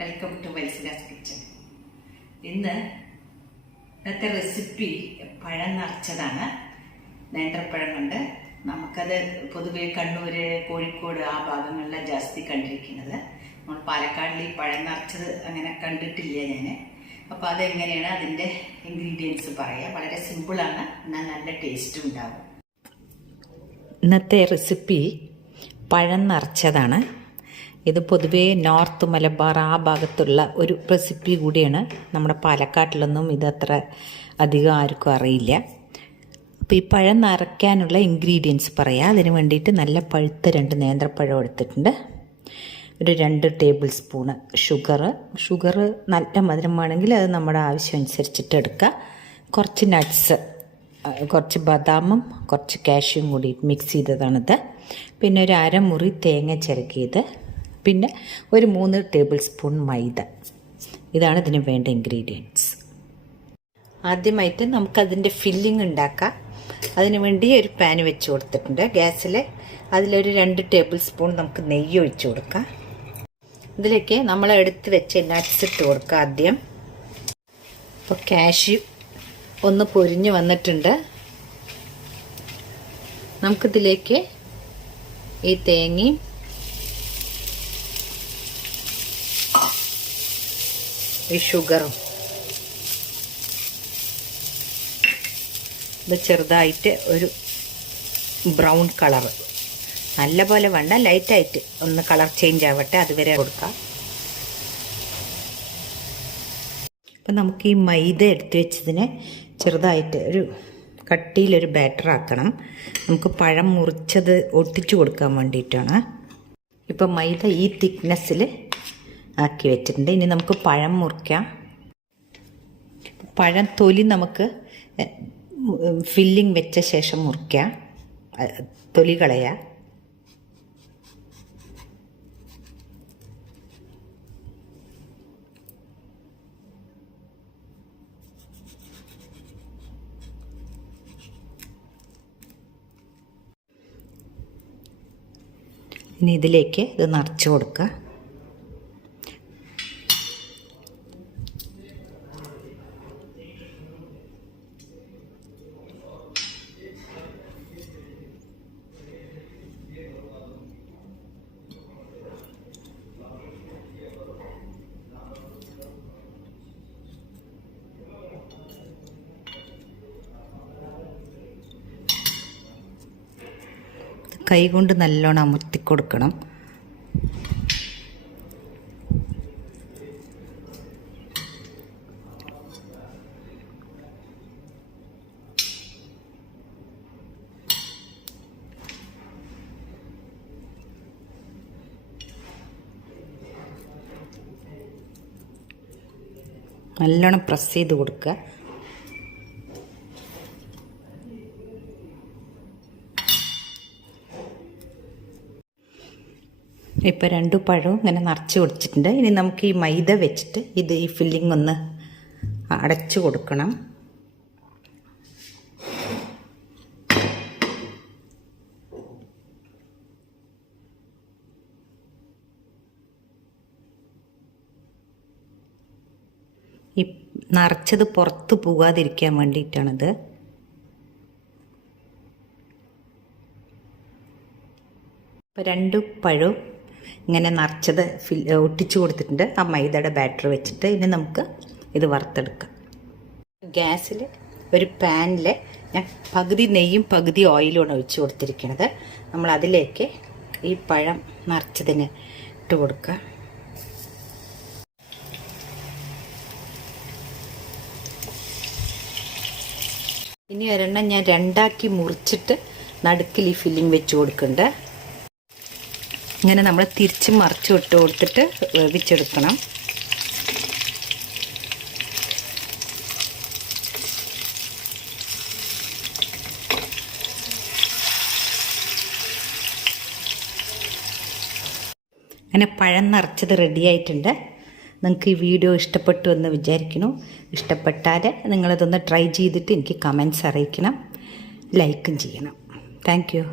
Welcome to Vatsala's kitchen. ഇന്നത്തെ recipe പഴം നിറച്ചതാണ്. നേന്ത്രപ്പഴം കൊണ്ട് നമുക്കത് പൊതുവെ കണ്ണൂർ, കോഴിക്കോട് ആ ഭാഗങ്ങളിലാണ് ജാസ്തി കണ്ടിരിക്കുന്നത്. നമ്മൾ പാലക്കാടിൽ ഈ പഴം നിറച്ചത് അങ്ങനെ കണ്ടിട്ടില്ല ഞാൻ. അപ്പോൾ അതെങ്ങനെയാണ്, അതിൻ്റെ ഇൻഗ്രീഡിയൻസ് പറയാം. വളരെ സിമ്പിളാണ്, എന്നാൽ നല്ല ടേസ്റ്റും ഉണ്ടാകും. ഇന്നത്തെ റെസിപ്പി പഴം നിറച്ചതാണ്. ഇത് പൊതുവേ നോർത്ത് മലബാർ ആ ഭാഗത്തുള്ള ഒരു റെസിപ്പി കൂടിയാണ്. നമ്മുടെ പാലക്കാട്ടിലൊന്നും ഇതത്ര അധികം ആർക്കും അറിയില്ല. അപ്പോൾ ഈ പഴം നിറയ്ക്കാനുള്ള ഇൻഗ്രീഡിയൻസ് പറയാം. അതിന് വേണ്ടിയിട്ട് നല്ല പഴുത്ത 2 നേന്ത്രപ്പഴം എടുത്തിട്ടുണ്ട്. ഒരു 2 ടേബിൾ സ്പൂണ് ഷുഗർ നല്ല മധുരമാണെങ്കിൽ അത് നമ്മുടെ ആവശ്യം അനുസരിച്ചിട്ട് എടുക്കുക. കുറച്ച് നട്ട്സ്, കുറച്ച് ബദാമും കുറച്ച് കാഷ്യും കൂടി മിക്സ് ചെയ്തതാണിത്. പിന്നെ ഒരു അരമുറി തേങ്ങ ചിരകിയത്, പിന്നെ ഒരു 3 ടേബിൾ സ്പൂൺ മൈദ. ഇതാണ് ഇതിന് വേണ്ട ഇൻഗ്രീഡിയൻസ്. ആദ്യമായിട്ട് നമുക്കതിൻ്റെ ഫില്ലിംഗ് ഉണ്ടാക്കാം. അതിന് വേണ്ടി ഒരു പാൻ വെച്ച് കൊടുത്തിട്ടുണ്ട് ഗ്യാസിൽ. അതിലൊരു 2 ടേബിൾ സ്പൂൺ നമുക്ക് നെയ്യ് ഒഴിച്ച് കൊടുക്കാം. ഇതിലേക്ക് നമ്മൾ എടുത്ത് വെച്ച് നട്ട്സ് ഇട്ട് കൊടുക്കുക ആദ്യം. ഇപ്പോൾ കാഷ്യൂ ഒന്ന് പൊരിഞ്ഞ് വന്നിട്ടുണ്ട്. നമുക്കിതിലേക്ക് ഈ തേങ്ങയും ഈ ഷുഗറും ഇത് ചെറുതായിട്ട് ഒരു ബ്രൗൺ കളർ, നല്ല പോലെ വേണ്ട, ലൈറ്റായിട്ട് ഒന്ന് കളർ ചേഞ്ച് ആവട്ടെ, അതുവരെ കൊടുക്കാം. അപ്പം നമുക്ക് ഈ മൈദ എടുത്ത് വെച്ചതിനെ ചെറുതായിട്ട് ഒരു കട്ടിയിലൊരു ബാറ്റർ ആക്കണം. നമുക്ക് പഴം മുറിച്ചത് ഒട്ടിച്ചു കൊടുക്കാൻ വേണ്ടിയിട്ടാണ്. ഇപ്പം മൈദ ഈ തിക്നെസ്സിൽ ആക്കി വെച്ചിട്ടുണ്ട്. ഇനി നമുക്ക് പഴം മുറിക്കാം. പഴം തൊലി നമുക്ക് ഫില്ലിംഗ് വെച്ച ശേഷം മുറിക്കാം, തൊലി കളയാം. ഇനി ഇതിലേക്ക് ഇത് നിറച്ച് കൊടുക്കുക. കൈ കൊണ്ട് നല്ലോണം അമർത്തി കൊടുക്കണം. നല്ലോണം പ്രസ് ചെയ്ത് കൊടുക്കുക. ഇപ്പോൾ 2 പഴവും ഇങ്ങനെ നിറച്ച് കൊടുത്തിട്ടുണ്ട്. ഇനി നമുക്ക് ഈ മൈദ വെച്ചിട്ട് ഈ ഫില്ലിംഗ് ഒന്ന് അടച്ചു കൊടുക്കണം. ഈ നിറച്ചത് പുറത്ത് പോകാതിരിക്കാൻ വേണ്ടിയിട്ടാണിത്. ഇപ്പോൾ 2 പഴവും ഇങ്ങനെ നിറച്ചത് ഒട്ടിച്ചു കൊടുത്തിട്ടുണ്ട് ആ മൈദയുടെ ബാറ്റർ വെച്ചിട്ട്. ഇനി നമുക്ക് ഇത് വറുത്തെടുക്കാം. ഗ്യാസിൽ ഒരു പാനിൽ ഞാൻ പകുതി നെയ്യും പകുതി ഓയിലുമാണ് ഒഴിച്ച് കൊടുത്തിരിക്കുന്നത്. നമ്മൾ അതിലേക്ക് ഈ പഴം നിറച്ചതിന് ഇട്ട് കൊടുക്കുക. ഇനി ഒരെണ്ണം ഞാൻ 2ആക്കി മുറിച്ചിട്ട് നടുക്കിൽ ഈ ഫില്ലിംഗ് വെച്ച് കൊടുക്കുന്നുണ്ട്. ഇങ്ങനെ നമ്മൾ തിരിച്ച് മറിച്ച് ഇട്ട് കൊടുത്തിട്ട് വേവിച്ചെടുക്കണം. അങ്ങനെ പഴം നിറച്ചത് റെഡി ആയിട്ടുണ്ട്. നിങ്ങൾക്ക് ഈ വീഡിയോ ഇഷ്ടപ്പെട്ടു എന്ന് വിചാരിക്കുന്നു. ഇഷ്ടപ്പെട്ടാൽ നിങ്ങളിതൊന്ന് ട്രൈ ചെയ്തിട്ട് എനിക്ക് കമൻസ് അറിയിക്കണം, ലൈക്കും ചെയ്യണം. Thank you.